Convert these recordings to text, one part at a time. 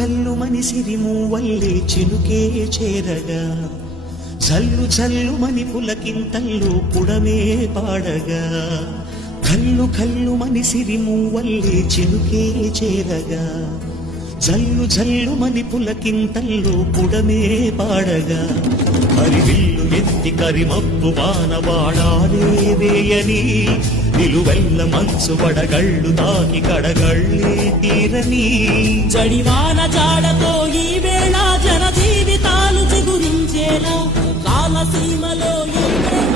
కల్లు మని సిరిమూవల్లే చినుకే చేరగా జల్లు జల్లు మని పులకింతల్లో పుడమే పాడగా కల్లు కల్లు మని సిరిమూవల్లే చినుకే చేరగా జల్లు జల్లు మని పులకింతల్లో పుడమే పాడగా హరివిల్లు ఎత్తి కరిమప్పు వానవాడాలే వేయని నిలువెల్ల మంచు వడగళ్ళు తాకి కడగళ్ళే తీరని జడివాన జాడతో ఈ వేళ జన జీవితాలు చిగురించేలా కాలసీమలో ఈ వేళ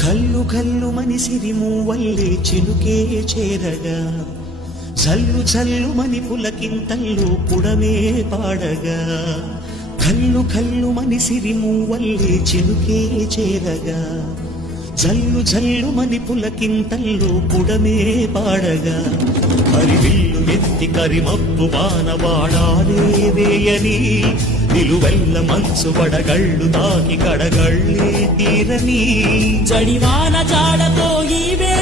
కల్లు కల్లు మని సిరిమూవల్లే చినుకే చేరగా జల్లు జల్లు మని పులకింతల్లో పుడమే పాడగా కల్లు కల్లు మని సిరిమూవల్లే చినుకే చేరగా జల్లు జల్లు మని పులకింతల్లో పుడమే పాడగా హరివిల్లు ఎత్తి కరిమప్పు వానవాడాలే వేయని నిలువెల్ల మంచు వడగళ్ళు తాకి కడగళ్ళే తీరని జడివాన జాడతో ఈ వేళ